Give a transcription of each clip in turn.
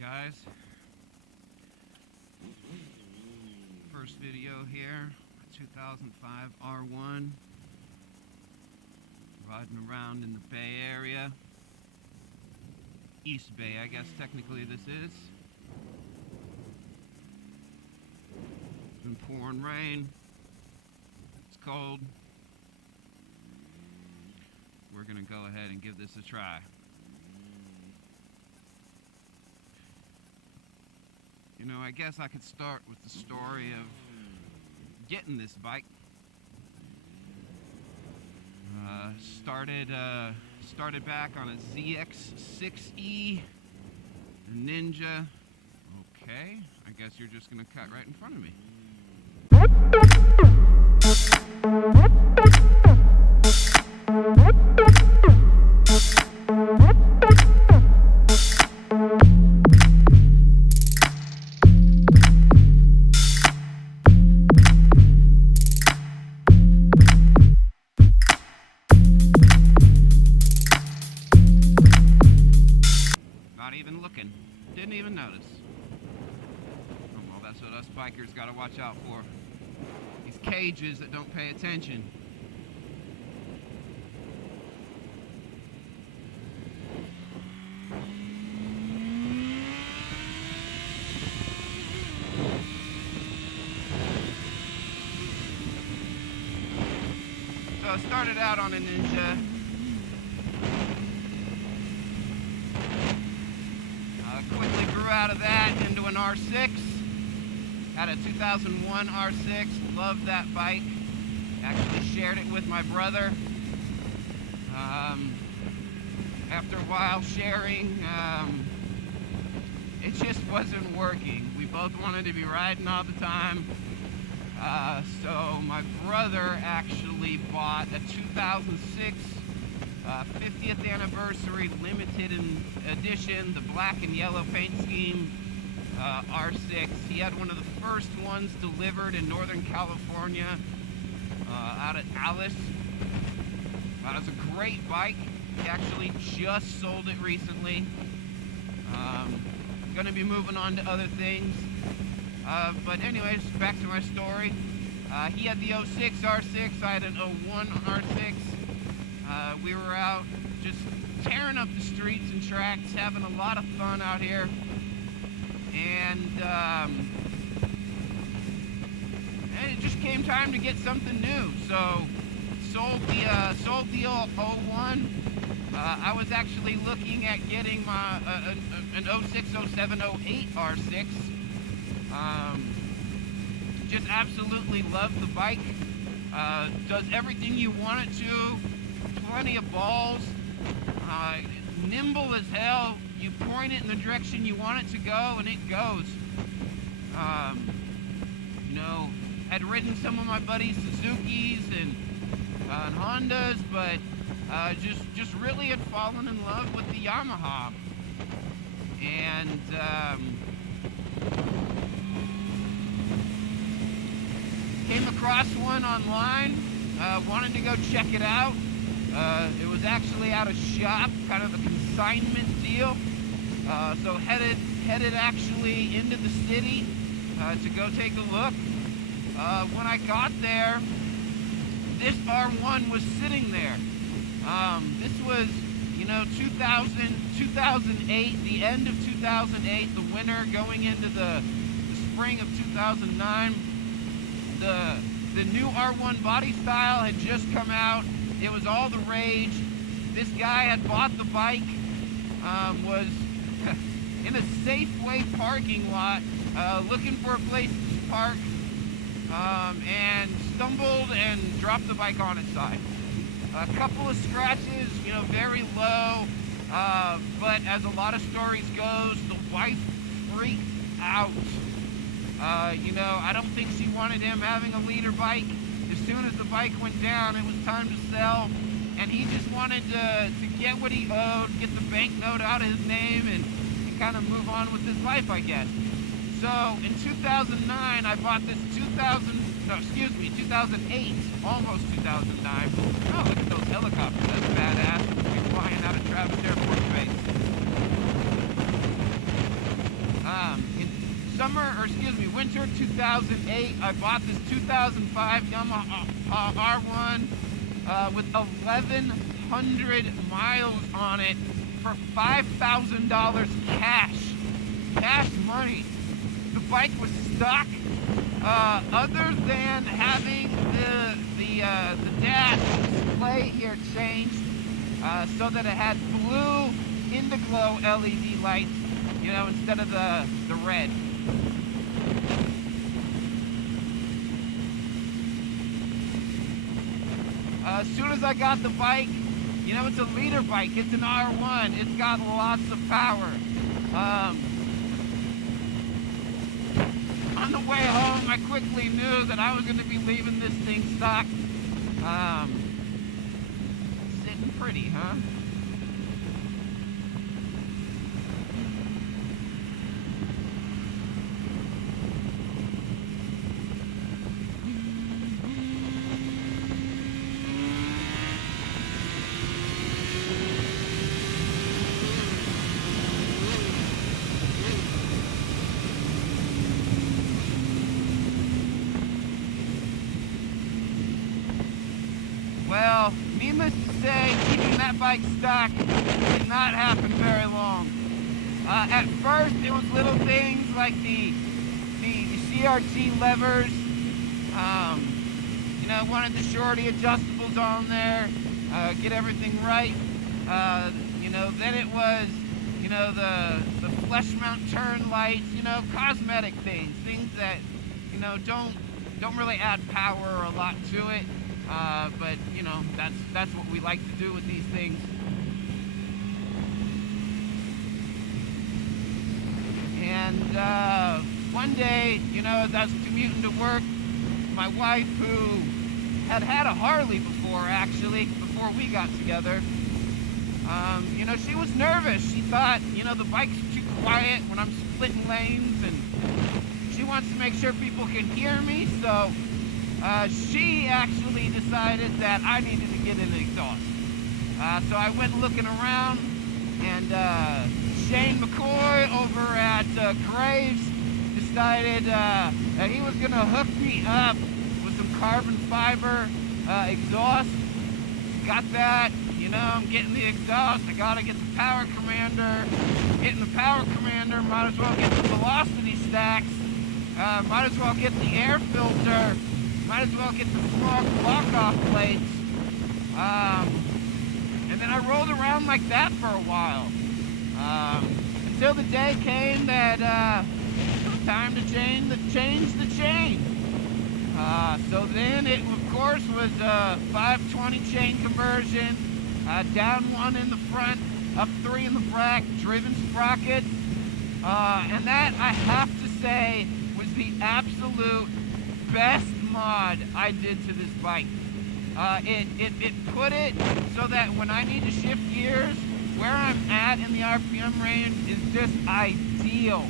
Guys, first video here, 2005 R1, riding around in the Bay Area, East Bay I guess technically this is. It's been pouring rain, it's cold. We're gonna go ahead and give this a try. You know, I guess I could start with the story of getting this bike. Started back on a ZX6E Ninja. Okay, I guess you're just gonna cut right in front of me. Even looking, didn't even notice. Oh, well, that's what us bikers gotta watch out for. These cages that don't pay attention. So I started out on a Ninja. Quickly grew out of that into an R6. Had a 2001 R6. Loved that bike. Actually shared it with my brother. After a while sharing, it just wasn't working. We both wanted to be riding all the time. So my brother actually bought a 2006 50th anniversary limited edition, the black and yellow paint scheme R6. He had one of the first ones delivered in Northern California out at Alice. It was a great bike. He actually just sold it recently. Going to be moving on to other things. But anyways, back to my story. He had the 06 R6, I had an 01 R6. We were out just tearing up the streets and tracks, having a lot of fun out here. And it just came time to get something new. So sold the old 01. I was actually looking at getting my an 06, 07, 08 R6. Just absolutely love the bike. Does everything you want it to. Plenty of balls. Nimble as hell. You point it in the direction you want it to go, and it goes. You know, had ridden some of my buddies' Suzuki's and Hondas, but just really had fallen in love with the Yamaha. And came across one online, wanted to go check it out. It was actually out of shop, kind of a consignment deal. So headed actually into the city to go take a look. When I got there, this R1 was sitting there. This was, you know, 2008, the end of 2008, the winter going into the spring of 2009. The new R1 body style had just come out. It was all the rage. This guy had bought the bike, was in a Safeway parking lot, looking for a place to park, and stumbled and dropped the bike on its side. A couple of scratches, you know, very low, but as a lot of stories goes, the wife freaked out. You know, I don't think she wanted him having a leader bike. As soon as the bike went down, it was time to sell, and he just wanted to get what he owed, get the banknote out of his name, and kind of move on with his life, I guess. So in 2009, I bought this 2008, almost 2009. Oh, look at those helicopters. That's badass. We're flying out of Travis Air Force Base. In winter 2008, I bought this 2005 Yamaha R1 with 1,100 miles on it for $5,000 cash money. The bike was stock. Other than having the dash display here changed so that it had blue Indiglo LED lights, you know, instead of the red. As soon as I got the bike, you know, it's a leader bike, it's an R1, it's got lots of power. On the way home, I quickly knew that I was going to be leaving this thing stock. Sitting pretty, huh? Well, needless to say, keeping that bike stock did not happen very long. At first, it was little things like the CRT levers. You know, wanted the shorty adjustables on there, get everything right. You know, then it was, you know, the flesh mount turn lights. You know, cosmetic things that, you know, don't really add power or a lot to it. But you know, that's what we like to do with these things. And one day, you know, as I was commuting to work, my wife, who had a Harley before, actually, before we got together, you know, she was nervous. She thought, you know, the bike's too quiet when I'm splitting lanes, and she wants to make sure people can hear me, so she actually decided that I needed to get an exhaust. So I went looking around, and Shane McCoy over at Graves decided that he was going to hook me up with some carbon fiber exhaust. Got that, you know, I'm getting the exhaust, I got to get the power commander. Getting the power commander, might as well get the velocity stacks, might as well get the air filter, might as well get the small block-off plates, and then I rolled around like that for a while, until the day came that it was time to change the chain. So then it, of course, was a 520 chain conversion, down one in the front, up three in the back, driven sprockets, and that, I have to say, was the absolute best mod I did to this bike. It put it so that when I need to shift gears, where I'm at in the RPM range is just ideal.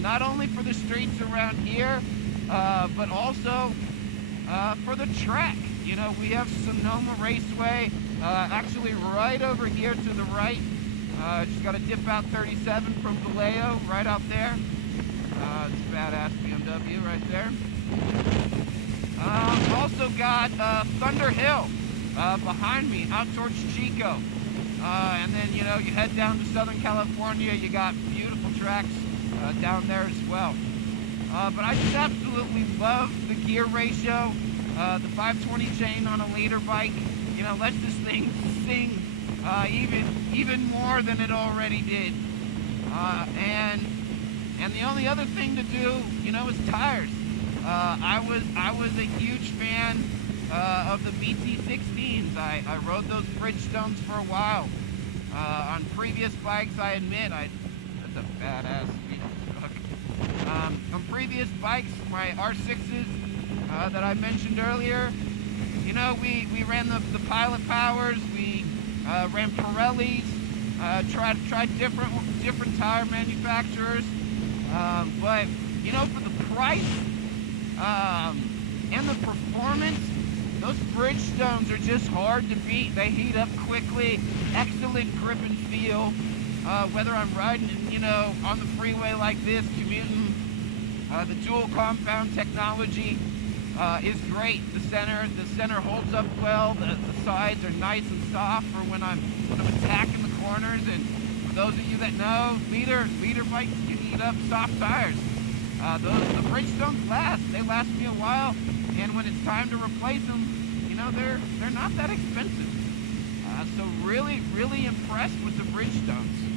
Not only for the streets around here, but also for the track. You know, we have Sonoma Raceway, actually right over here to the right. Just got to dip out 37 from Vallejo, right out there. It's a badass BMW right there. Also got Thunder Hill behind me, out towards Chico. And then, you know, you head down to Southern California, you got beautiful tracks down there as well. But I just absolutely love the gear ratio, the 520 chain on a leader bike. You know, lets this thing sing even more than it already did. And the only other thing to do, you know, is tires. I was a huge fan of the BT16s. I rode those Bridgestones for a while. On previous bikes, I admit, that's a badass truck. On previous bikes, my R6s that I mentioned earlier, you know, we ran the Pilot Powers, we ran Pirellis, tried different tire manufacturers, but you know, for the price and the performance, those Bridgestones are just hard to beat. They heat up quickly, excellent grip and feel. whether I'm riding, you know, on the freeway like this, commuting. The dual compound technology is great. The center holds up well. The sides are nice and soft for when I'm attacking the corners. And for those of you that know, leader bikes can eat up soft tires. The Bridgestones last. They last me a while, and when it's time to replace them, you know, they're not that expensive. So really impressed with the Bridgestones.